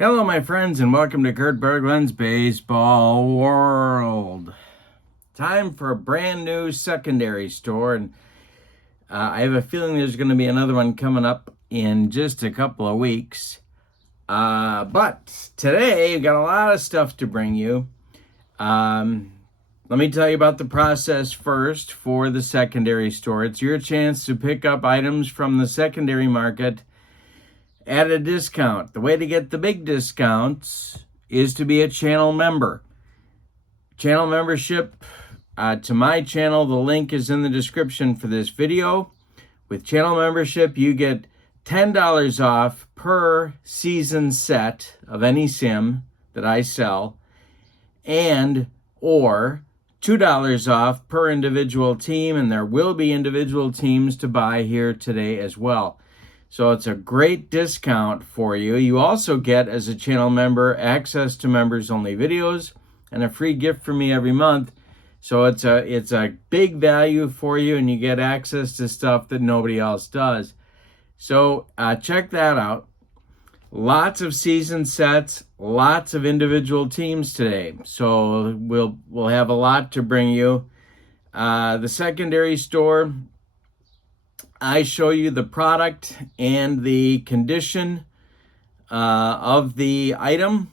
Hello, my friends, and welcome to Kurt Berglund's Baseball World. Time for a brand new secondary store, and I have a feeling there's going to be another one coming up in just a couple of weeks. But today, we've got a lot of stuff to bring you. Let me tell you about the process first for the secondary store. It's your chance to pick up items from the secondary market at a discount. The way to get the big discounts is to be a channel member. Channel membership to my channel, the link is in the description for this video. With channel membership, you get $10 off per season set of any sim that I sell, and or $2 off per individual team, and there will be individual teams to buy here today as well. So it's a great discount for you. You also get, as a channel member, access to members-only videos and a free gift from me every month. So it's a big value for you, and you get access to stuff that nobody else does. So check that out. Lots of season sets, lots of individual teams today. So we'll have a lot to bring you. The secondary store, I show you the product and the condition of the item,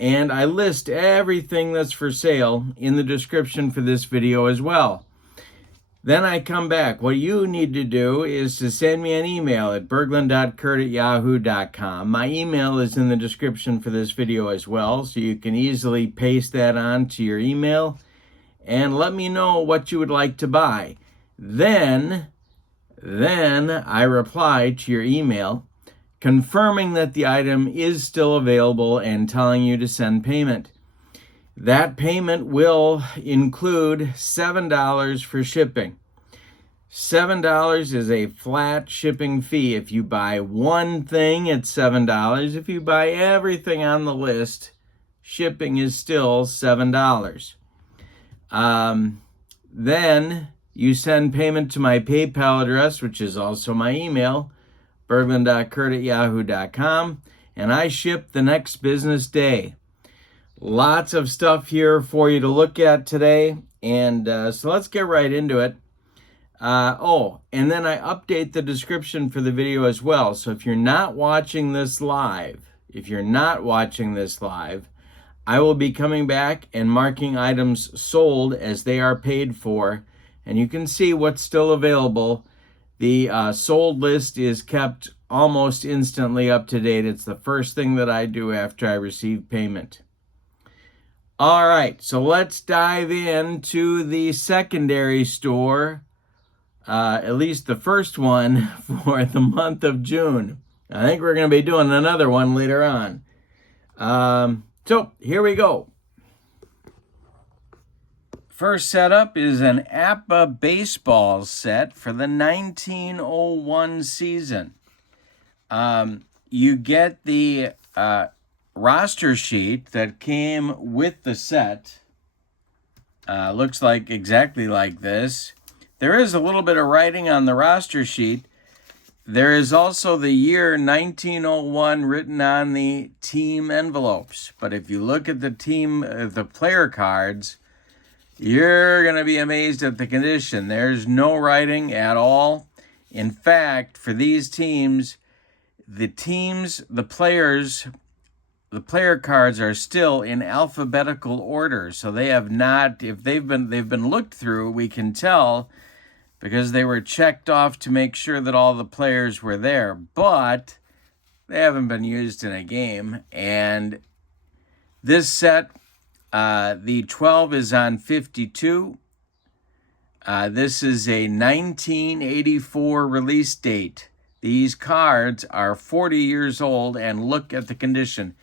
and I list everything that's for sale in the description for this video as well. Then I come back. What you need to do is to send me an email at berglund.kurt@yahoo.com. My email is in the description for this video as well, so you can easily paste that on to your email and let me know what you would like to buy. Then I reply to your email confirming that the item is still available and telling you to send payment. That payment will include $7 for shipping. $7 is a flat shipping fee. If you buy one thing, it's $7. If you buy everything on the list, shipping is still $7. Then you send payment to my PayPal address, which is also my email, berglund.kurt@yahoo.com, and I ship the next business day. Lots of stuff here for you to look at today, and so let's get right into it. And then I update the description for the video as well. So if you're not watching this live, I will be coming back and marking items sold as they are paid for, and you can see what's still available. The sold list is kept almost instantly up to date. It's the first thing that I do after I receive payment. All right, so let's dive into the secondary store, at least the first one for the month of June. I think we're going to be doing another one later on. So here we go. First setup is an APPA Baseball set for the 1901 season. You get the roster sheet that came with the set. Looks like exactly like this. There is a little bit of writing on the roster sheet. There is also the year 1901 written on the team envelopes. But if you look at the player cards, you're going to be amazed at the condition. There's no writing at all. In fact, for these teams, the player cards are still in alphabetical order. So they have not, if they've been looked through, we can tell because they were checked off to make sure that all the players were there. But they haven't been used in a game. And this set, the 12 is on 52. This is a 1984 release date. These cards are 40 years old, and look at the condition.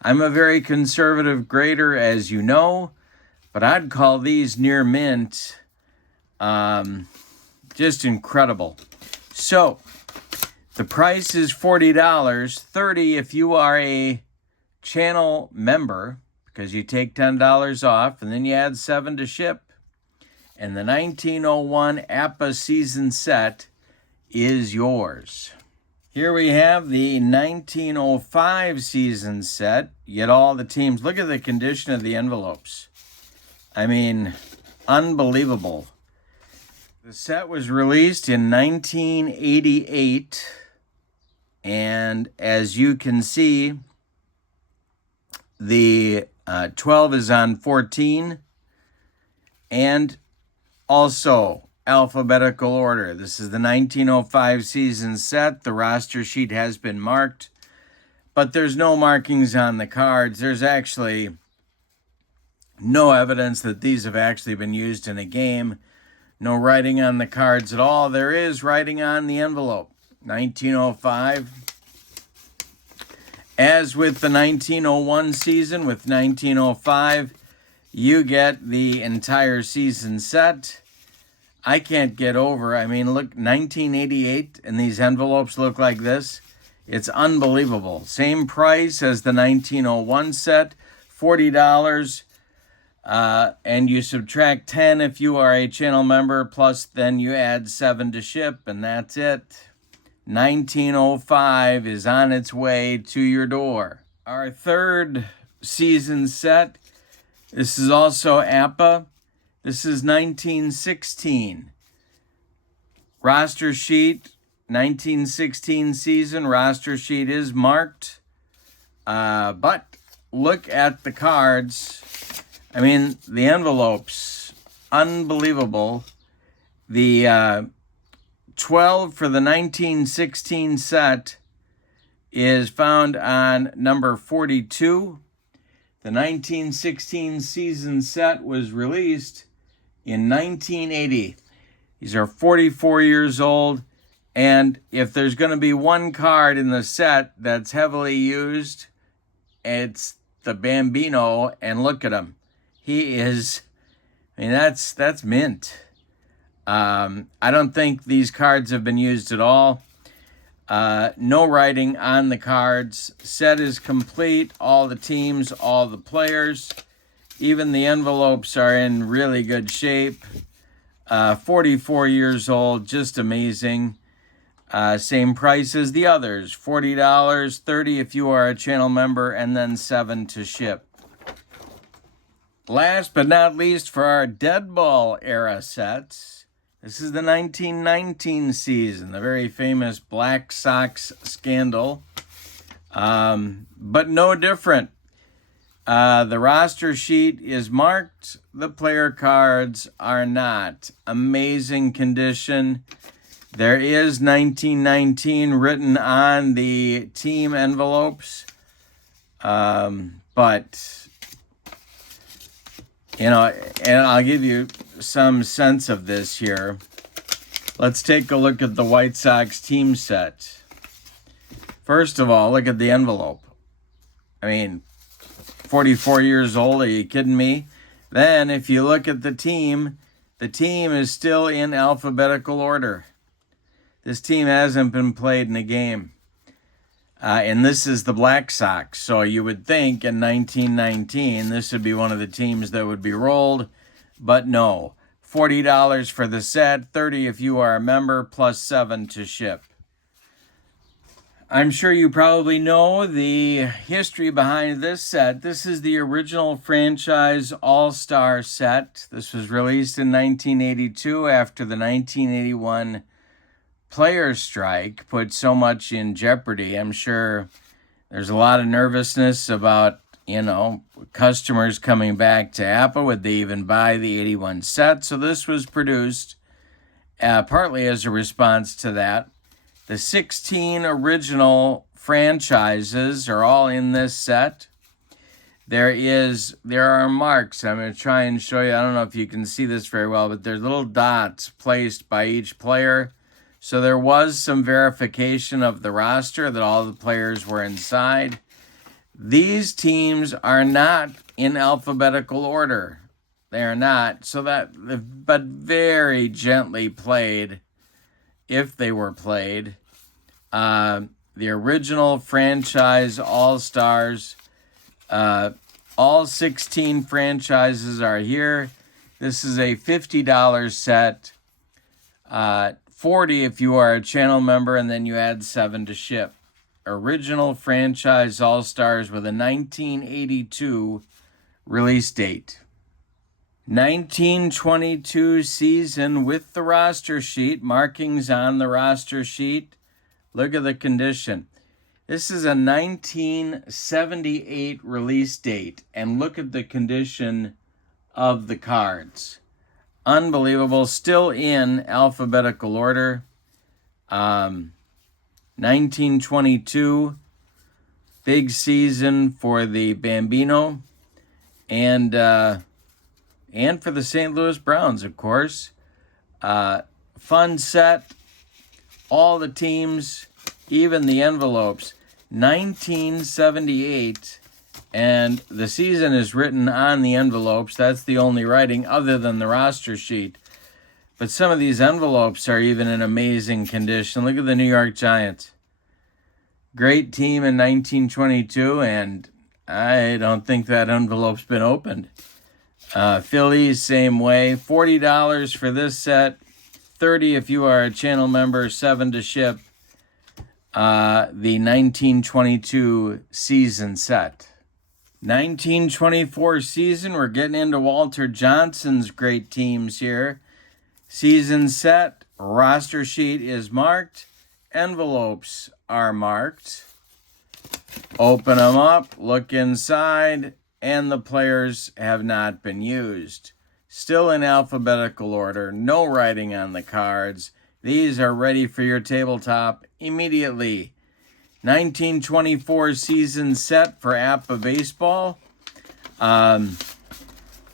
I'm a very conservative grader, as you know, but I'd call these near mint. Just incredible. So the price is $40, $30 if you are a channel member, because you take $10 off and then you add $7 to ship. And the 1901 APPA season set is yours. Here we have the 1905 season set. You get all the teams. Look at the condition of the envelopes. I mean, unbelievable. The set was released in 1988. And as you can see, the 12 is on 14. And also alphabetical order. This is the 1905 season set. The roster sheet has been marked, but there's no markings on the cards. There's actually no evidence that these have actually been used in a game. No writing on the cards at all. There is writing on the envelope. 1905. As with the 1901 season, with 1905, you get the entire season set. I can't get over, I mean, look, 1988, and these envelopes look like this. It's unbelievable. Same price as the 1901 set, $40. And you subtract 10 if you are a channel member, plus then you add 7 to ship, and that's it. 1905 is on its way to your door. Our third season set, this is also APPA. This is 1916. Roster sheet, 1916 season. Roster sheet is marked. But look at the cards. I mean, the envelopes, unbelievable. The 12 for the 1916 set is found on number 42. The 1916 season set was released in 1980. These are 44 years old, and if there's going to be one card in the set that's heavily used, it's the Bambino, and look at him. He is, I mean, that's mint. I don't think these cards have been used at all. No writing on the cards. Set is complete. All the teams, all the players. Even the envelopes are in really good shape. 44 years old, just amazing. Same price as the others, $40, $30 if you are a channel member, and then $7 to ship. Last but not least, for our Deadball era sets, this is the 1919 season, the very famous Black Sox scandal, but no different. The roster sheet is marked. The player cards are not. Amazing condition. There is 1919 written on the team envelopes, but, you know, and I'll give you some sense of this here. Let's take a look at the White Sox team set. First of all, look at the envelope. I mean, 44 years old, are you kidding me? Then, if you look at the team is still in alphabetical order. This team hasn't been played in a game. And this is the Black Sox. So you would think in 1919, this would be one of the teams that would be rolled. But no. $40 for the set, $30 if you are a member, plus $7 to ship. I'm sure you probably know the history behind this set. This is the original franchise All-Star set. This was released in 1982 after the 1981 players' strike put so much in jeopardy. I'm sure there's a lot of nervousness about, you know, customers coming back to APPA. Would they even buy the 81 set? So this was produced partly as a response to that. The 16 original franchises are all in this set. There are marks. I'm going to try and show you. I don't know if you can see this very well, but there's little dots placed by each player. So there was some verification of the roster that all the players were inside. These teams are not in alphabetical order. They are not. But very gently played, if they were played. The original franchise All-Stars, all 16 franchises are here. This is a $50 set. $40 if you are a channel member, and then you add $7 to ship. Original franchise All-Stars with a 1982 release date. 1922 season with the roster sheet, markings on the roster sheet. Look at the condition. This is a 1978 release date, and look at the condition of the cards. Unbelievable. Still in alphabetical order. 1922, big season for the Bambino, and for the St. Louis Browns, of course. Fun set. All the teams, even the envelopes. 1978, and the season is written on the envelopes. That's the only writing other than the roster sheet. But some of these envelopes are even in amazing condition. Look at the New York Giants. Great team in 1922, and I don't think that envelope's been opened. Phillies, same way. $40 for this set. $30 if you are a channel member. $7 to ship. The 1922 season set. 1924 season, we're getting into Walter Johnson's great teams here. Season set, roster sheet is marked, envelopes are marked. Open them up, look inside, and the players have not been used. Still in alphabetical order, no writing on the cards. These are ready for your tabletop immediately. 1924 season set for APBA Baseball. The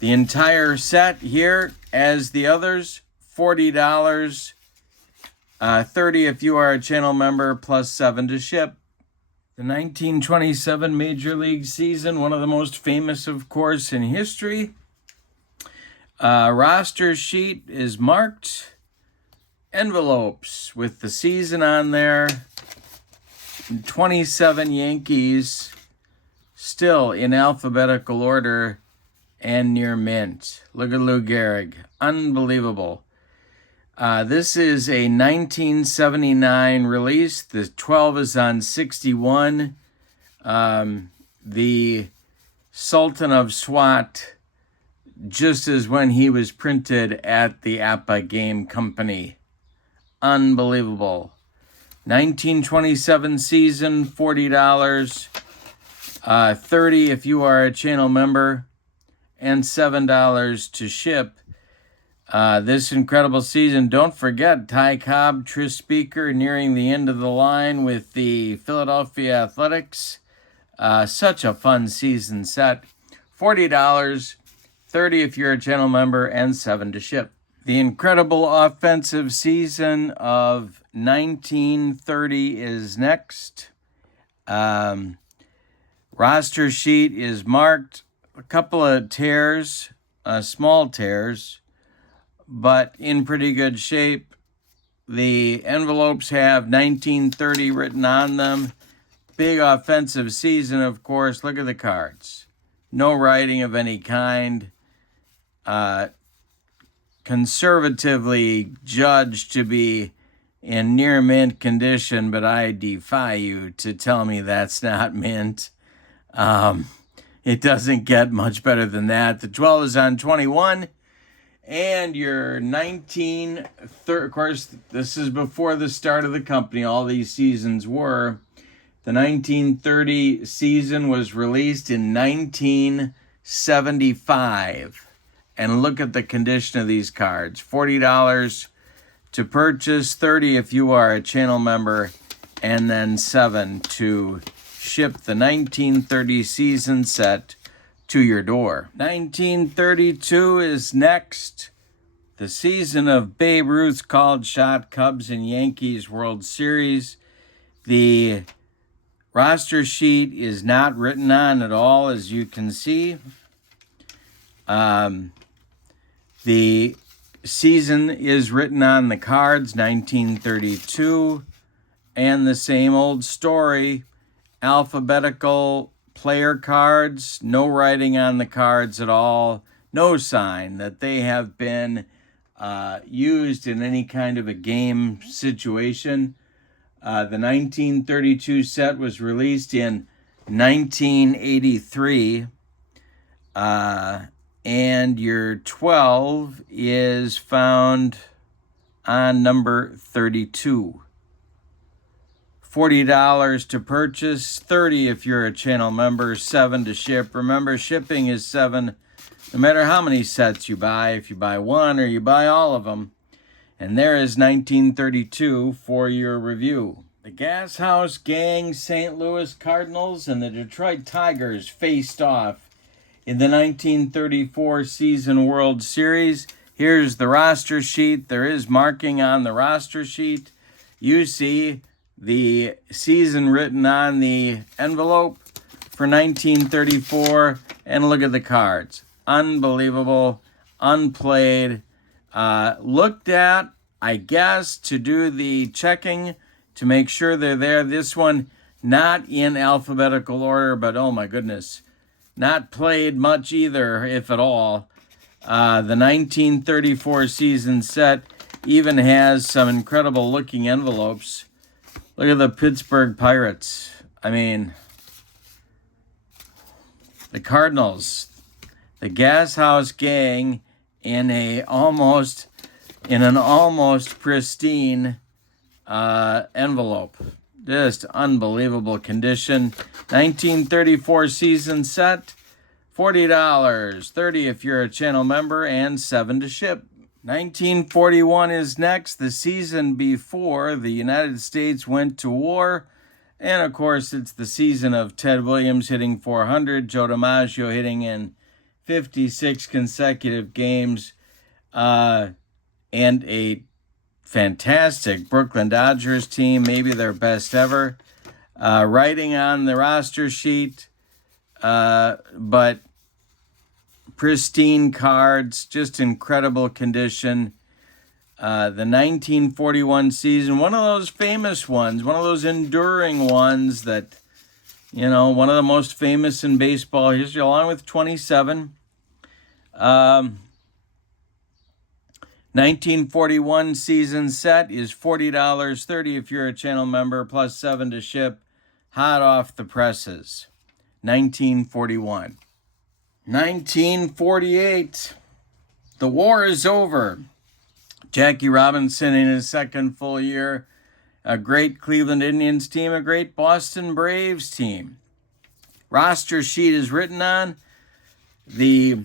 entire set here, as the others, $40. $30 if you are a channel member, plus $7 to ship. The 1927 Major League season, one of the most famous, of course, in history. Roster sheet is marked. Envelopes with the season on there. 27 Yankees, still in alphabetical order and near mint. Look at Lou Gehrig. Unbelievable. This is a 1979 release. The 12 is on 61. The Sultan of Swat, just as when he was printed at the APPA Game Company. Unbelievable. 1927 season, $40. $30 if you are a channel member, and $7 to ship. This incredible season. Don't forget Ty Cobb, Tris Speaker, nearing the end of the line with the Philadelphia Athletics. Such a fun season set. $40, $30 if you're a channel member, and $7 to ship. The incredible offensive season of 1930 is next. Roster sheet is marked. A couple of tears, small tears, but in pretty good shape. The envelopes have 1930 written on them. Big offensive season, of course. Look at the cards. No writing of any kind. Conservatively judged to be in near mint condition, but I defy you to tell me that's not mint. It doesn't get much better than that. The 12 is on 21, and your 1930, of course, this is before the start of the company. All these seasons were. The 1930 season was released in 1975. And look at the condition of these cards. $40 to purchase, $30 if you are a channel member, and then $7 to ship the 1930 season set to your door. 1932 is next. The season of Babe Ruth's called shot, Cubs and Yankees World Series. The roster sheet is not written on at all, as you can see. The season is written on the cards, 1932, and the same old story, alphabetical player cards, no writing on the cards at all, no sign that they have been used in any kind of a game situation. The 1932 set was released in 1983. And your 12 is found on number 32. $40 to purchase, $30 if you're a channel member, $7 to ship. Remember, shipping is $7 no matter how many sets you buy, if you buy one or you buy all of them. And there is 1932 for your review. The Gas House Gang St. Louis Cardinals and the Detroit Tigers faced off in the 1934 season World Series. Here's the roster sheet. There is marking on the roster sheet. You see the season written on the envelope for 1934. And look at the cards. Unbelievable, unplayed. Looked at, I guess, to do the checking to make sure they're there. This one, not in alphabetical order, but oh my goodness, not played much either, if at all. The 1934 season set even has some incredible looking envelopes. Look at the Pittsburgh Pirates. I mean, the Cardinals, the Gas House Gang in an almost pristine envelope. Just unbelievable condition. 1934 season set, $40, $30 if you're a channel member, and $7 to ship. 1941 is next, the season before the United States went to war. And of course, it's the season of Ted Williams hitting 400, Joe DiMaggio hitting in 56 consecutive games, and a fantastic Brooklyn Dodgers team, maybe their best ever. Writing on the roster sheet, but pristine cards, just incredible condition. The 1941 season, one of those famous ones, one of those enduring ones that, you know, one of the most famous in baseball history, along with 27. 1941 season set is $40, $30 if you're a channel member, plus $7 to ship. Hot off the presses. 1941. 1948. The war is over. Jackie Robinson in his second full year. A great Cleveland Indians team, a great Boston Braves team. Roster sheet is written on. The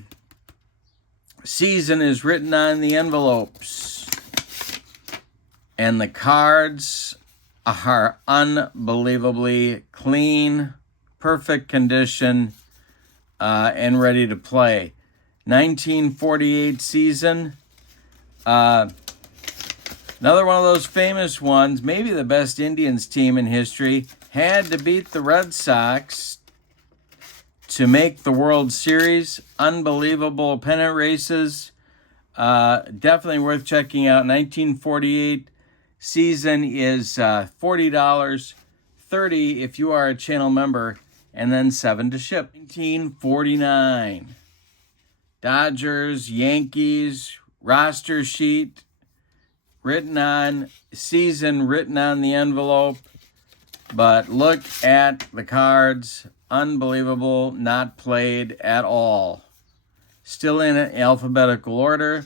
season is written on the envelopes. And the cards are unbelievably clean, perfect condition, and ready to play. 1948 season. Another one of those famous ones, maybe the best Indians team in history, had to beat the Red Sox to make the World Series. Unbelievable pennant races. Definitely worth checking out. 1948 season is $40, $30 if you are a channel member, and then $7 to ship. 1949. Dodgers, Yankees, roster sheet written on, season written on the envelope. But look at the cards. Unbelievable, not played at all. Still in alphabetical order.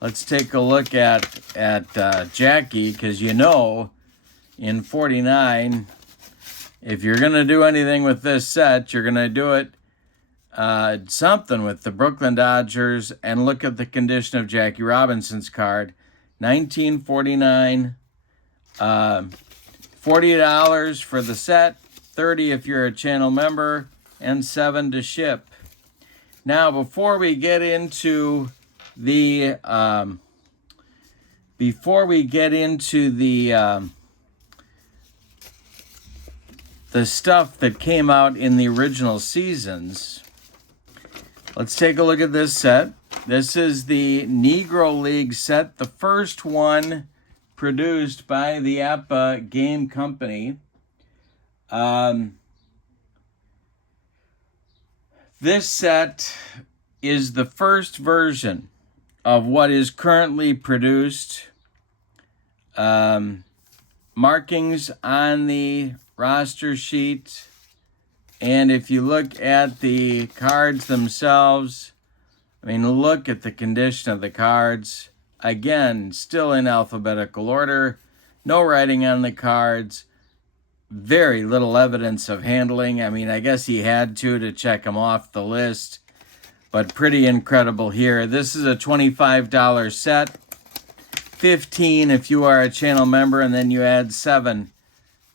Let's take a look at Jackie, because you know, in 49, if you're going to do anything with this set, you're going to do it something with the Brooklyn Dodgers. And look at the condition of Jackie Robinson's card. 1949, $40 for the set, $30 if you're a channel member, and $7 to ship. Now, before we get into the stuff that came out in the original seasons, let's take a look at this set. This is the Negro Leagues set, the first one produced by the APPA Game Company. This set is the first version of what is currently produced. Markings on the roster sheet. And if you look at the cards themselves, I mean, look at the condition of the cards. Again, still in alphabetical order. No writing on the cards. Very little evidence of handling. I mean, I guess he had to check them off the list. But pretty incredible here. This is a $25 set. $15 if you are a channel member, and then you add $7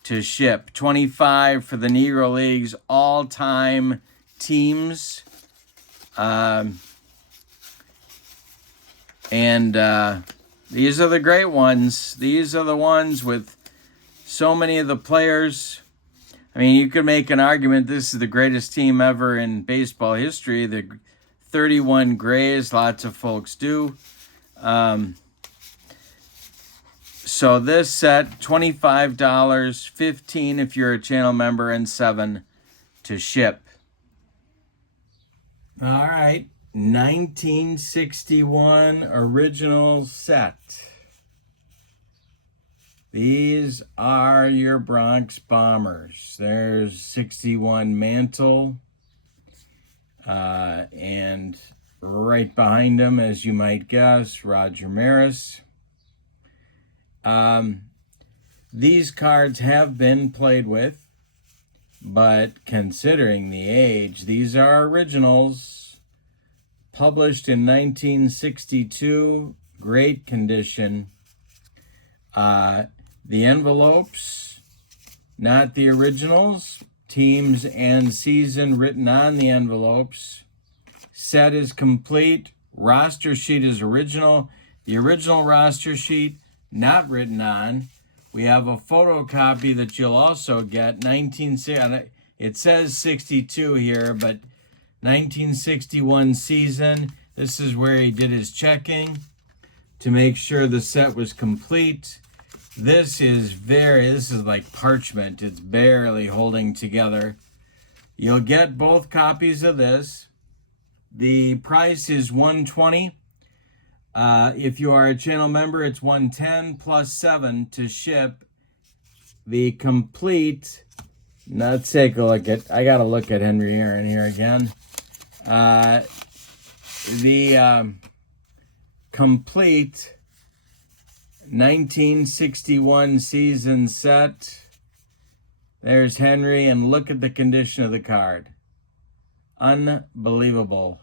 to ship. $25 for the Negro Leagues all-time teams. These are the great ones. These are the ones with so many of the players. I mean, you could make an argument this is the greatest team ever in baseball history. The 31 Grays, lots of folks do. So this set, $25, $15 if you're a channel member, and $7 to ship. All right, 1961 original set. These are your Bronx Bombers. There's 61 Mantle, and right behind them, as you might guess, Roger Maris. These cards have been played with, but considering the age, these are originals, published in 1962, great condition. The envelopes, not the originals, teams and season written on the envelopes. Set is complete, roster sheet is original. The original roster sheet, not written on. We have a photocopy that you'll also get. It says 62 here, but 1961 season. This is where he did his checking to make sure the set was complete. This is like parchment. It's barely holding together. You'll get both copies of this. The price is $120. If you are a channel member, it's $110 plus $7 to ship. The complete, let's take a look at, I got to look at Henry Aaron here again. The complete 1961 season set. There's Henry, and look at the condition of the card. Unbelievable.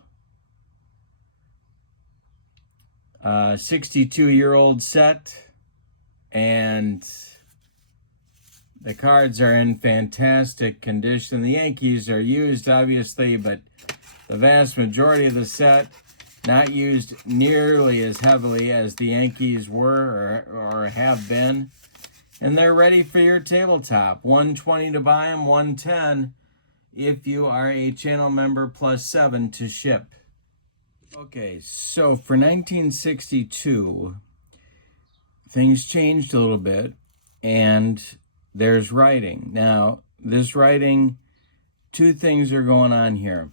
62-year-old set, and the cards are in fantastic condition. The Yankees are used, obviously, but the vast majority of the set not used nearly as heavily as the Yankees were or have been. And they're ready for your tabletop. $120 to buy them, $110 if you are a channel member, plus $7 to ship. Okay, so for 1962, things changed a little bit, and there's writing. Now, this writing, two things are going on here.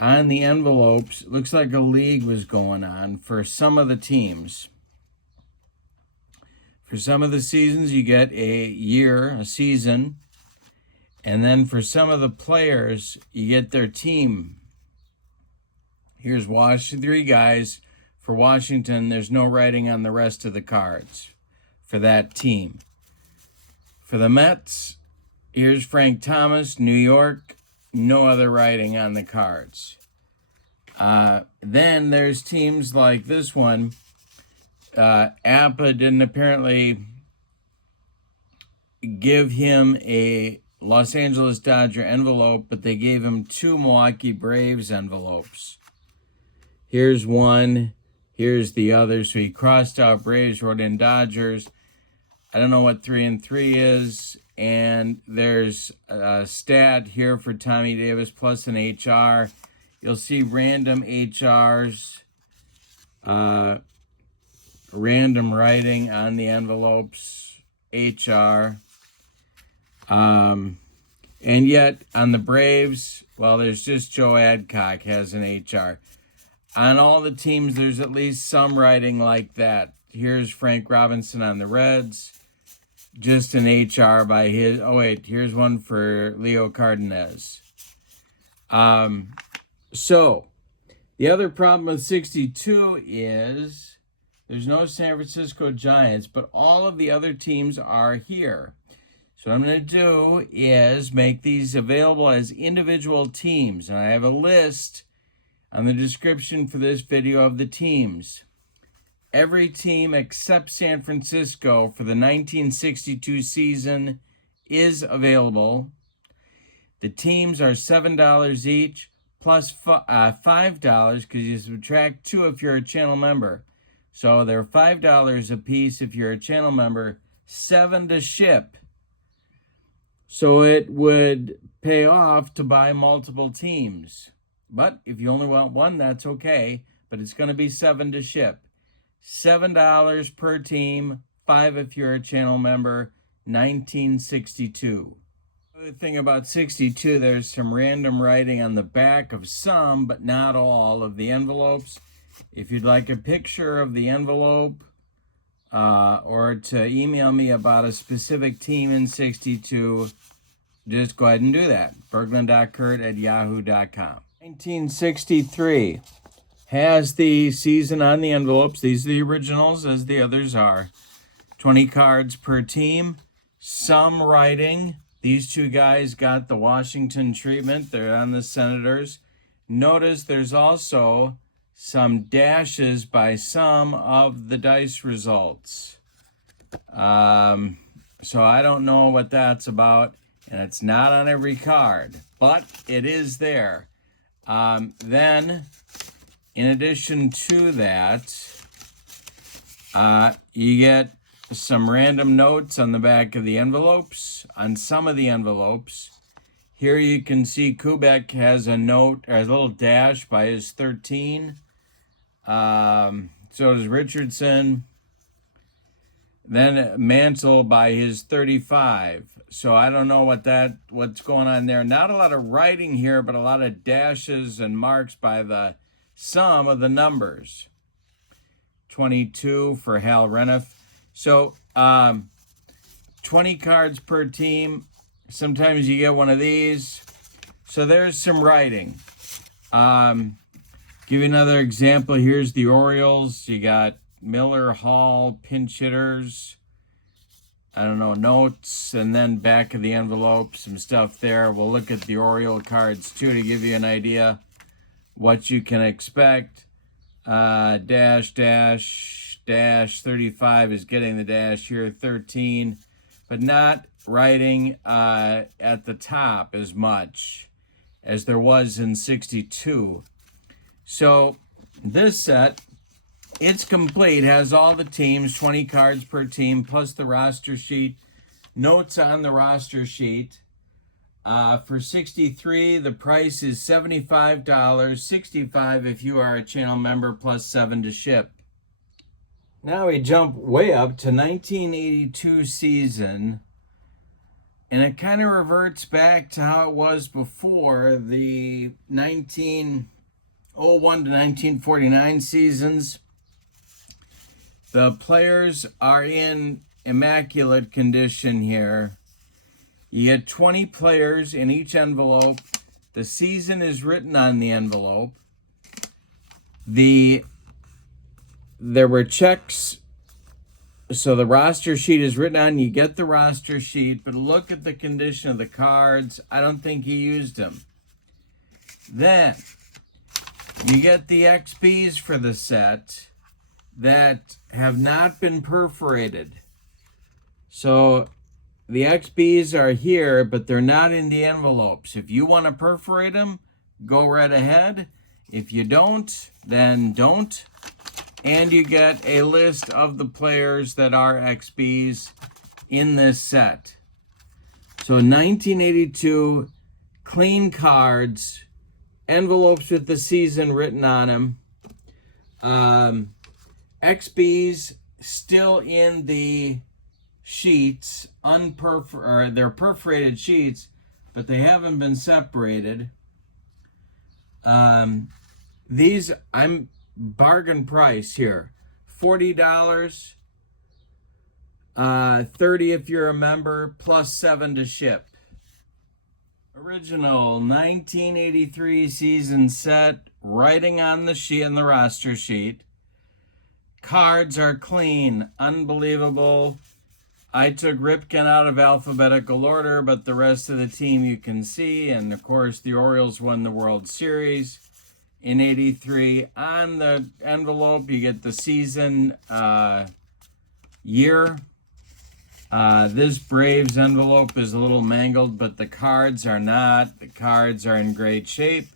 On the envelopes, it looks like a league was going on for some of the teams. For some of the seasons, you get a season, and then for some of the players, you get their team. Here's three guys for Washington. There's no writing on the rest of the cards for that team. For the Mets, here's Frank Thomas, New York. No other writing on the cards. Then there's teams like this one. APPA didn't apparently give him a Los Angeles Dodger envelope, but they gave him two Milwaukee Braves envelopes. Here's one, here's the other. So he crossed out Braves, wrote in Dodgers. I don't know what 3 and 3 is. And there's a stat here for Tommy Davis plus an HR. You'll see random HRs, random writing on the envelopes, HR. And yet on the Braves, well, there's just Joe Adcock has an HR. on all the teams, there's at least some writing like that. Here's Frank Robinson on the Reds. Just an HR by his. Oh, wait, here's one for Leo Cardenas. So, the other problem with 62 is there's no San Francisco Giants, but all of the other teams are here. So what I'm going to do is make these available as individual teams. And I have a list on the description for this video of the teams. Every team except San Francisco for the 1962 season is available. The teams are $7 each, plus $5 because you subtract 2 if you're a channel member. So they're $5 a piece if you're a channel member, $7 to ship. So it would pay off to buy multiple teams. But if you only want one, that's okay. But it's going to be $7 to ship. $7 per team, $5 if you're a channel member, 1962. The thing about 62, there's some random writing on the back of some, but not all, of the envelopes. If you'd like a picture of the envelope or to email me about a specific team in 62, just go ahead and do that. berglund.kurt@yahoo.com. 1963 has the season on the envelopes. These are the originals, as the others are. 20 cards per team. Some writing. These two guys got the Washington treatment. They're on the Senators. Notice there's also some dashes by some of the dice results. So I don't know what that's about, and it's not on every card, but it is there. Then, in addition to that, you get some random notes on the back of the envelopes, on some of the envelopes. Here you can see Kubek has a note, or a little dash by his 13. So does Richardson. Then Mansell by his 35. So I don't know what's going on there. Not a lot of writing here, but a lot of dashes and marks by the sum of the numbers. 22 for Hal Reniff. So 20 cards per team. Sometimes you get one of these. So there's some writing. Give you another example. Here's the Orioles. You got Miller, Hall, pinch hitters. I don't know, notes, and then back of the envelope, some stuff there. We'll look at the Oriole cards too to give you an idea what you can expect. Dash, 35 is getting the dash here, 13, but not writing at the top as much as there was in 62. So this set, it's complete, has all the teams, 20 cards per team, plus the roster sheet, notes on the roster sheet. For 63, the price is $75, $65 if you are a channel member, plus $7 to ship. Now we jump way up to 1982 season, and it kind of reverts back to how it was before the 1901 to 1949 seasons. The players are in immaculate condition here. You get 20 players in each envelope. The season is written on the envelope. There were checks, so the roster sheet is written on. You get the roster sheet, but look at the condition of the cards. I don't think he used them. Then you get the XBs for the set that have not been perforated. So the XBs are here, but they're not in the envelopes. If you want to perforate them, go right ahead. If you don't, then don't. And you get a list of the players that are XBs in this set. So 1982, clean cards, envelopes with the season written on them. XBs still in the sheets, they're perforated sheets, but they haven't been separated. These, I'm bargain price here. $40, 30 if you're a member, plus $7 to ship. Original 1983 season set, writing on the sheet, on the roster sheet. Cards are clean, unbelievable. I took Ripken out of alphabetical order, but the rest of the team you can see. And of course, the Orioles won the World Series in '83. On the envelope, you get the season year. This Braves envelope is a little mangled, but the cards are not. The cards are in great shape.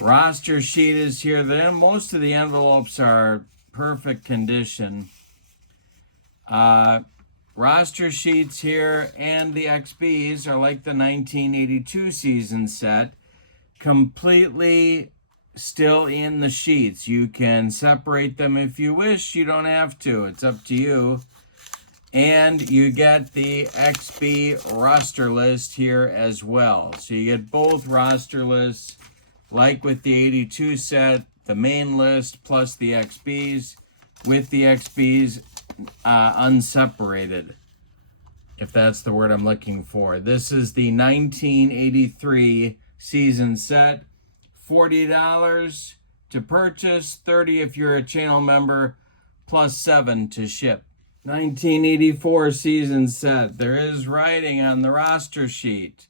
Roster sheet is here. Then most of the envelopes are perfect condition. Roster sheets here and the XBs are like the 1982 season set, completely still in the sheets. You can separate them if you wish. You don't have to. It's up to you. And you get the XB roster list here as well. So you get both roster lists, like with the 82 set, the main list plus the XBs, with the XBs unseparated, if that's the word I'm looking for. This is the 1983 season set. $40 to purchase, $30 if you're a channel member, plus $7 to ship. 1984 season set. There is writing on the roster sheet.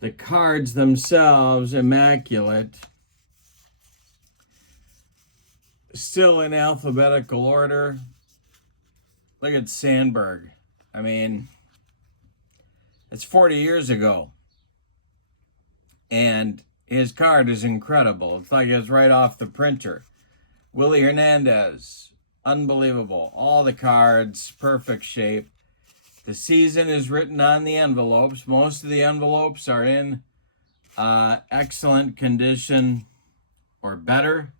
The cards themselves, immaculate. Still in alphabetical order. Look at Sandberg. I mean, it's 40 years ago. And his card is incredible. It's like it's right off the printer. Willie Hernandez. Unbelievable. All the cards, perfect shape. The season is written on the envelopes. Most of the envelopes are in excellent condition or better.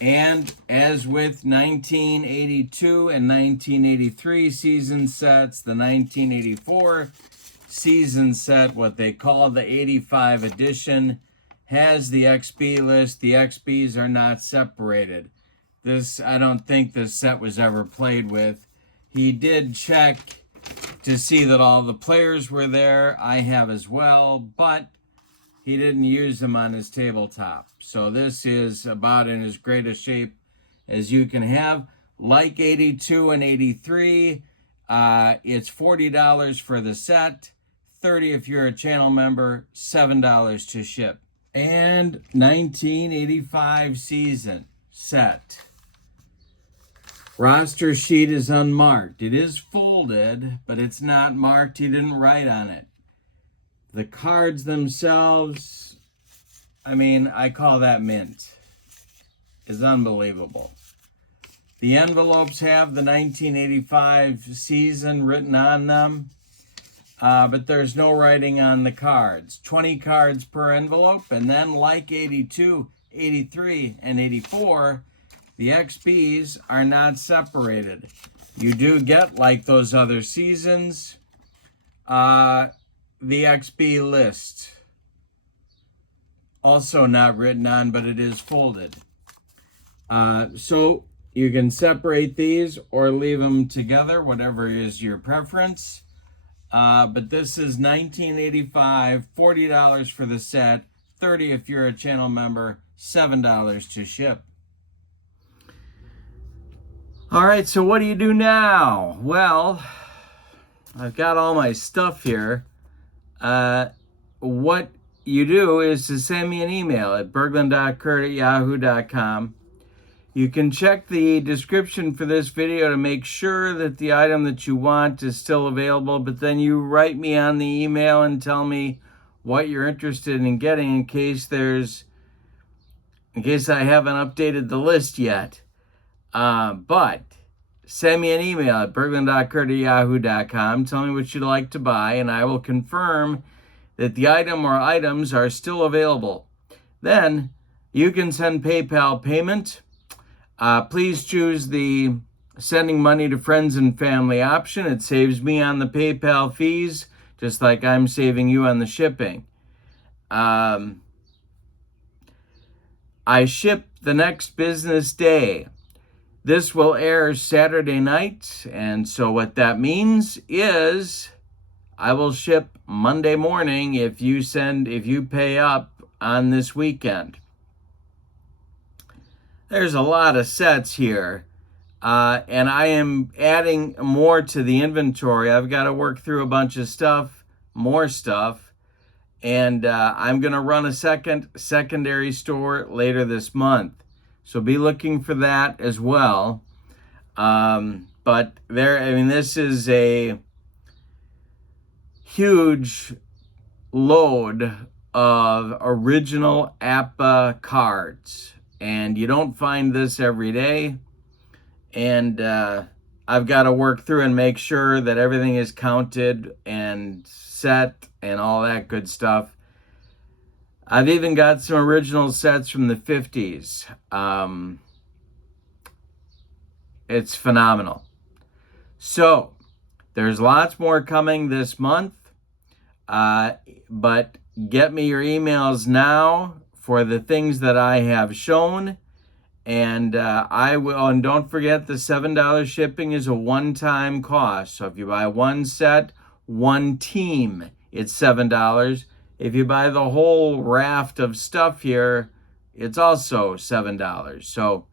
And as with 1982 and 1983 season sets, the 1984 season set, what they call the 85 edition, has the XB list. The XBs are not separated. This, I don't think this set was ever played with. He did check to see that all the players were there. I have as well, but he didn't use them on his tabletop. So this is about in as great a shape as you can have. Like 82 and 83, it's $40 for the set, $30 if you're a channel member, $7 to ship. And 1985 season set. Roster sheet is unmarked. It is folded, but it's not marked. He didn't write on it. The cards themselves, I mean, I call that mint. It's unbelievable. The envelopes have the 1985 season written on them, but there's no writing on the cards. 20 cards per envelope, and then like 82, 83, and 84, the XBs are not separated. You do get, like those other seasons, the XB list. Also not written on, but it is folded. So you can separate these or leave them together, whatever is your preference. But this is 1985, $40 for the set, $30 if you're a channel member, $7 to ship. All right, so what do you do now? Well, I've got all my stuff here. What you do is to send me an email at berglund.kurt@yahoo.com. You can check the description for this video to make sure that the item that you want is still available, but then you write me on the email and tell me what you're interested in getting in case I haven't updated the list yet. But send me an email at berglund.kurt@yahoo.com. Tell me what you'd like to buy, and I will confirm that the item or items are still available. Then you can send PayPal payment. Please choose the sending money to friends and family option. It saves me on the PayPal fees, just like I'm saving you on the shipping. I ship the next business day. This will air Saturday night, and so what that means is I will ship Monday morning if you pay up on this weekend. There's a lot of sets here, and I am adding more to the inventory. I've got to work through a bunch of stuff, more stuff, and I'm going to run a secondary store later this month. So be looking for that as well. But this is a huge load of original APPA cards. And you don't find this every day. And I've got to work through and make sure that everything is counted and set and all that good stuff. I've even got some original sets from the 50s. It's phenomenal. So, there's lots more coming this month. But get me your emails now for the things that I have shown. And and don't forget the $7 shipping is a one-time cost. So if you buy one set, one team, it's $7. If you buy the whole raft of stuff here, it's also $7. So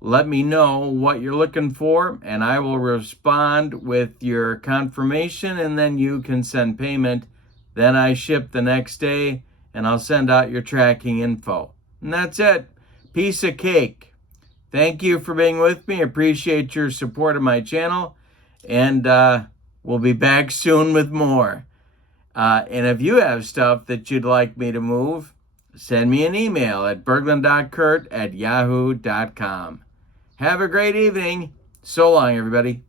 let me know what you're looking for, and I will respond with your confirmation, and then you can send payment. Then I ship the next day, and I'll send out your tracking info. And that's it. Piece of cake. Thank you for being with me. Appreciate your support of my channel, and we'll be back soon with more. And if you have stuff that you'd like me to move, send me an email at berglund.kurt@yahoo.com. Have a great evening. So long, everybody.